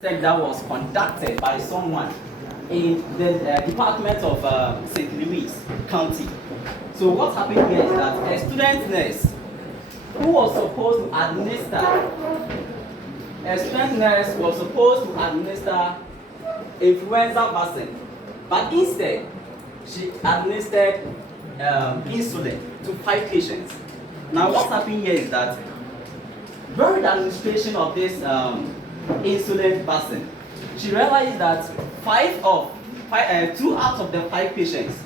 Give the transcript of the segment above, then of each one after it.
that was conducted by someone in the Department of St. Louis County. So what happened here is that a student nurse who was supposed to administer influenza vaccine, but instead she administered insulin to 5 patients. Now what's happening here is that during the administration of this insulin vaccine, she realized that 2 out of the 5 patients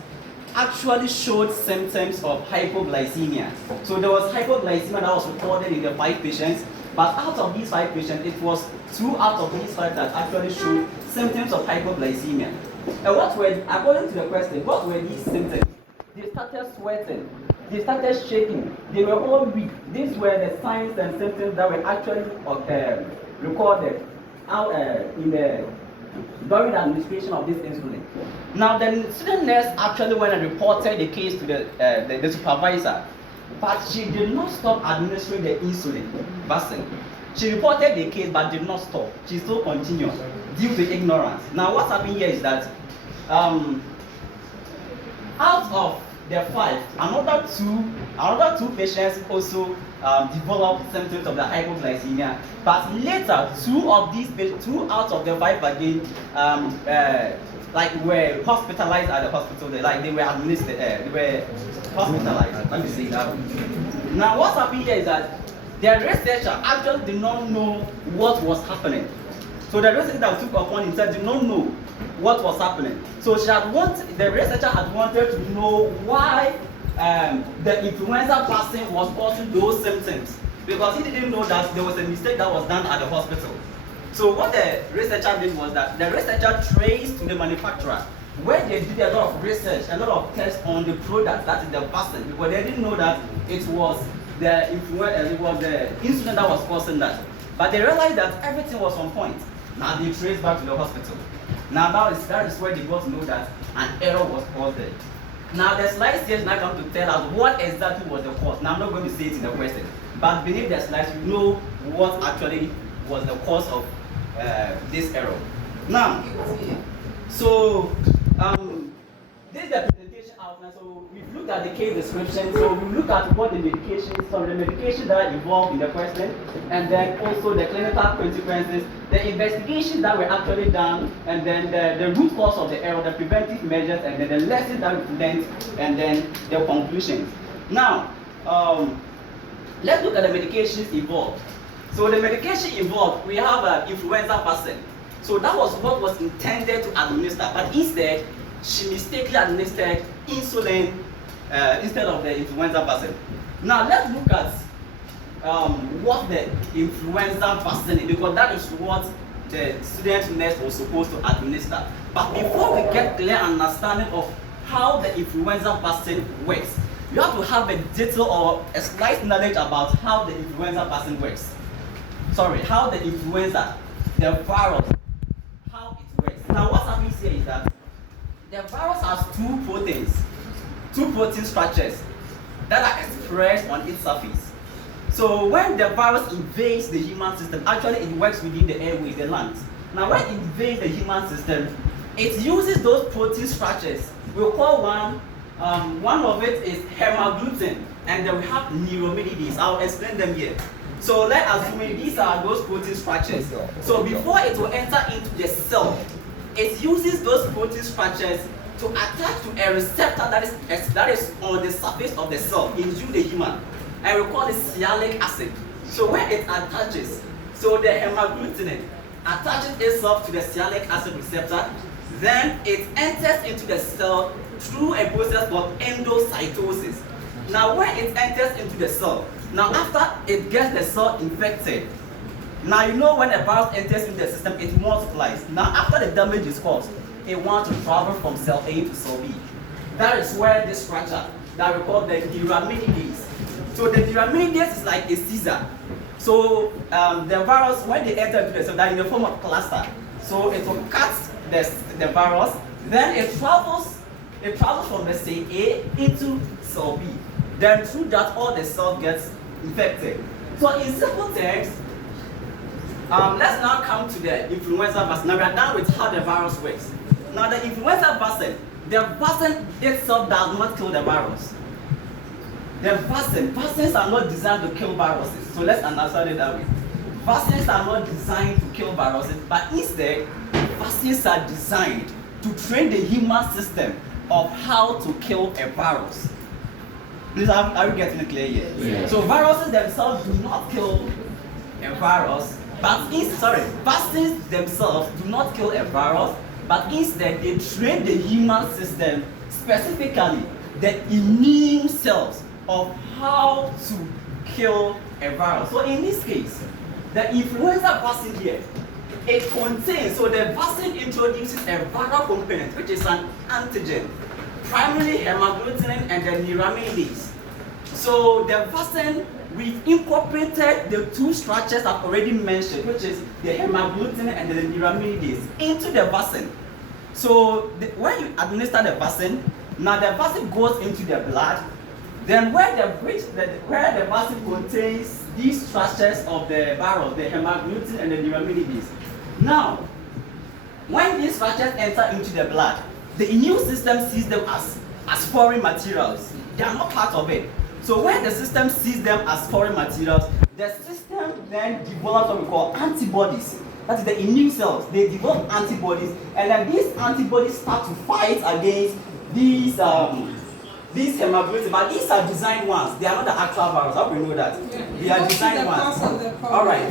actually showed symptoms of hypoglycemia. So there was hypoglycemia that was recorded in the 5 patients, but out of these 5 patients, it was 2 out of these 5 that actually showed symptoms of hypoglycemia. And according to the question, what were these symptoms? They started sweating, they started shaking, they were all weak. These were the signs and symptoms that were actually recorded during the administration of this insulin. Now the student nurse actually went and reported the case to the supervisor, but she did not stop administering the insulin vaccine. She reported the case but did not stop. She still continued due to ignorance. Now what happened here is that out of the 5, another two patients also developed symptoms of the hypoglycemia, but later 2 out of the 5 again were hospitalized at the hospital. They were administered, they were hospitalized. Let me say that. Now what's happening here is that the researcher actually did not know what was happening. So the researcher that took upon himself did not know what was happening. So the researcher had wanted to know why the influenza vaccine was causing those symptoms, because he didn't know that there was a mistake that was done at the hospital. So what the researcher did was that the researcher traced to the manufacturer, where they did a lot of research, a lot of tests on the product, that is the vaccine, because they didn't know that it was the insulin that was causing that. But they realized that everything was on point. Now they traced back to the hospital. Now that is where they got to know that an error was caused there. Now the slides here is now going to tell us what exactly was the cause. Now I'm not going to say it in the question, but beneath the slides you know what actually was the cause of this error. Now, so this is the presentation outline. So we've looked at the case description. So we look at what the medication that are involved in the question, and then also the clinical consequences, the investigations that were actually done, and then the root cause of the error, the preventive measures, and then the lessons that we've learned, and then the conclusions. Now, let's look at the medications involved. So the medication involved, we have influenza vaccine. So that was what was intended to administer, but instead, she mistakenly administered insulin instead of the influenza vaccine. Now let's look at what the influenza vaccine is, because that is what the student nurse was supposed to administer. But before we get clear understanding of how the influenza vaccine works, you have to have a detail or a slight knowledge about how the influenza vaccine works. How the influenza, the virus, how it works. Now what happens here is that the virus has 2 protein structures that are expressed on its surface. So when the virus invades the human system, actually it works within the airways, the lungs. Now when it invades the human system, it uses those protein structures. We'll call one of it is hemagglutinin, and then we have neuraminidase. I'll explain them here. So let's assume these are those protein structures. So before it will enter into the cell, it uses those protein structures to attach to a receptor that is on the surface of the cell in the human, and we call it sialic acid. So when it attaches, so the hemagglutinin attaches itself to the sialic acid receptor, then it enters into the cell through a process called endocytosis. Now when it enters into the cell, now after it gets the cell infected, now you know when a virus enters into the system, it multiplies. Now after the damage is caused, it wants to travel from cell A to cell B. That is where this structure that we call the neuraminidase. So the neuraminidase is like a scissor. So the virus, when they enter into the cell, they're in the form of cluster. So it will cut the virus, then it travels from the cell A into cell B. Then through that all the cells gets infected. So in simple terms, Let's now come to the influenza vaccine. Now we are done with how the virus works. Now the influenza vaccine, the vaccine itself does not kill the virus. Vaccines are not designed to kill viruses. So let's understand it that way. Vaccines are not designed to kill viruses, but instead, vaccines are designed to train the human system of how to kill a virus. Please, are you getting it clear here? Yeah. So viruses themselves do not kill a virus, but vaccines themselves do not kill a virus, but instead they train the human system, specifically the immune cells, of how to kill a virus. So in this case, the influenza vaccine here, it contains, so the vaccine introduces a viral component, which is an antigen, primarily hemagglutinin and the neuraminidase. So the vaccine, we've incorporated the two structures I've already mentioned, which is the hemagglutinin and the neuraminidase, into the vaccine. So when you administer the vaccine, now the vaccine goes into the blood. Then where the vaccine contains these structures of the virus, the hemagglutinin and the neuraminidase. Now, when these structures enter into the blood, the immune system sees them as foreign materials. They are not part of it. So when the system sees them as foreign materials, the system then develops what we call antibodies. That is the immune cells. They develop antibodies, and then these antibodies start to fight against these hemagglutinin, but these are designed ones. They are not the actual virus. How do we know that? They are designed ones. All right.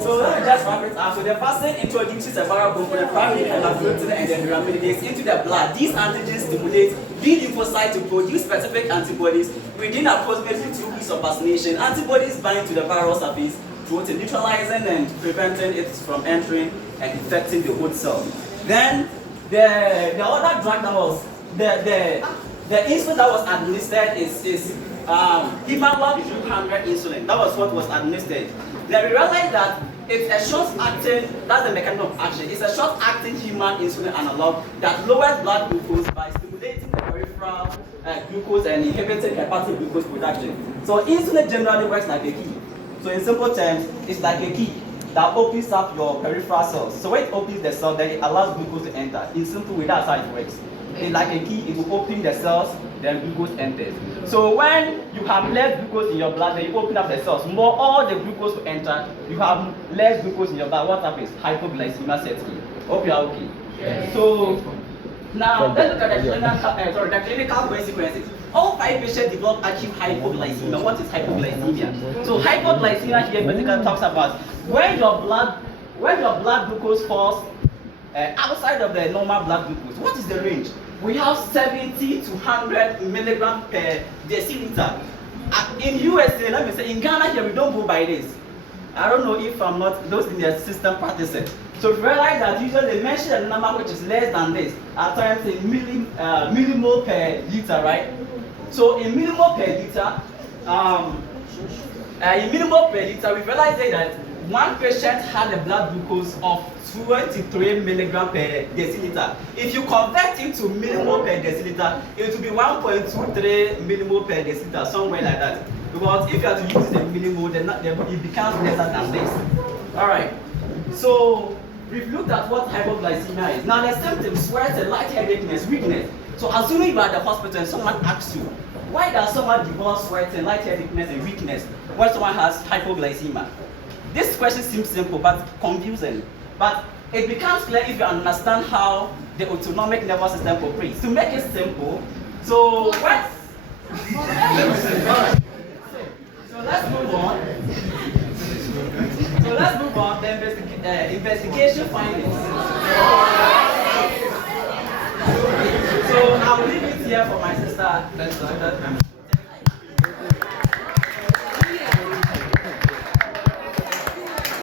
So let me just wrap it up. So the vaccine introduces a viral component, primarily hemagglutinin and the neuraminidase, into the blood. These antigens stimulate B lymphocytes to produce specific antibodies within approximately 2 weeks of vaccination. Antibodies bind to the viral surface, neutralizing and preventing it from entering and infecting the host cell. Then the other drug that was the insulin that was administered is hemoglobin 200 insulin. That was what was administered. Then we realized that it's a short-acting, that's the mechanism of action. It's a short-acting human insulin analog that lowers blood glucose by stimulating the peripheral glucose and inhibiting hepatic glucose production. So insulin generally works like a key. So in simple terms, it's like a key that opens up your peripheral cells. So when it opens the cell, then it allows glucose to enter. In simple way, that's how it works. It's like a key, it will open the cells, then glucose enters. So when you have less glucose in your blood, then you open up the cells, more all the glucose will enter. You have less glucose in your blood. What happens? Hypoglycemia sets in. Hope you are okay. Yes. So now let's look at the clinical consequences. All 5 patients develop acute hypoglycemia. What is hypoglycemia? So hypoglycemia here basically talks about when your blood glucose falls outside of the normal blood glucose. What is the range? We have 70 to 100 milligrams per deciliter. In USA, let me say, in Ghana here we don't go by this. I don't know if those in the system practice it. So realize that usually they mention a number which is less than this. At times in millimole per liter, right? So in millimole per liter, we realized that one patient had a blood glucose of 23 milligrams per deciliter. If you convert it to millimole per deciliter, it will be 1.23 millimole per deciliter, somewhere like that. Because if you have to use the millimole, then it becomes lesser than this. All right. So we've looked at what hypoglycemia is. Now the symptoms: sweating, lightheadedness, weakness. So assuming you are at the hospital and someone asks you, why does someone develop sweating, lightheadedness, and weakness when someone has hypoglycemia? This question seems simple but confusing. But it becomes clear if you understand how the autonomic nervous system operates. To make it simple, so what? So let's move on. The investigation findings. So I'll leave it here for my sister.